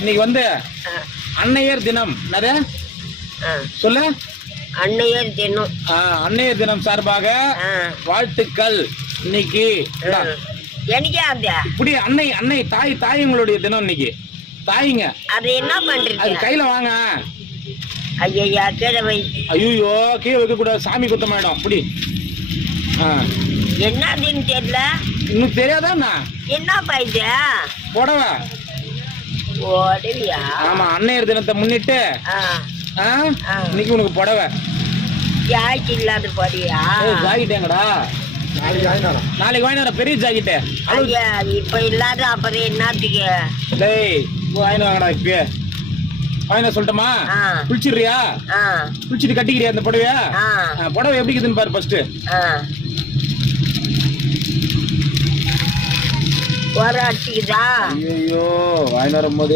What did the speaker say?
இன்னைக்கு வந்து அன்னையர் தினம். என்னது சொல்லு? அன்னையர் தினம். அன்னையர் தினம் சார்பாக வாழ்த்துக்கள். இன்னைக்கு எனக்கே அந்த இப்படி அன்னை அன்னை தாய்ங்களுடைய தினம் இன்னைக்கு. தாய்ங்க அது என்ன பண்றது? அது கையில வாங்க. ஐயா கீழே வை. ஐயோ கீழே வைக்க கூடாது, சாமி குத்தமாயிடும். இப்படி என்னதுன்னு தெரியல. இன்னும் தெரியாதா? என்ன பாய்து? புடவை. புடவையா? ஆமா, அன்னையர் தினத்தை முன்னிட்டு இன்னைக்கு உனக்கு புடவை. ஜாக்கெட் இல்லாத புடவையா? ஜாக்கெட்டேங்கடா, நாளைக்கு வாங்கினா பெரிய ஜாக்கெட்டு. இப்ப இல்லாத அப்புறம் என்னத்துக்கு? டேய் வாங்கினா வாங்கடா. இப்ப வாங்கினா சொல்லட்டுமா? குளிச்சிடுறியா? குளிச்சுட்டு கட்டிக்கிறியா அந்த புடவைய? புடவை எப்படி இருக்குதுன்னு பாரு ஃபர்ஸ்ட். ஒரு அடிச்சுக்குதா? ஐயோ வாங்கினா வரும்போது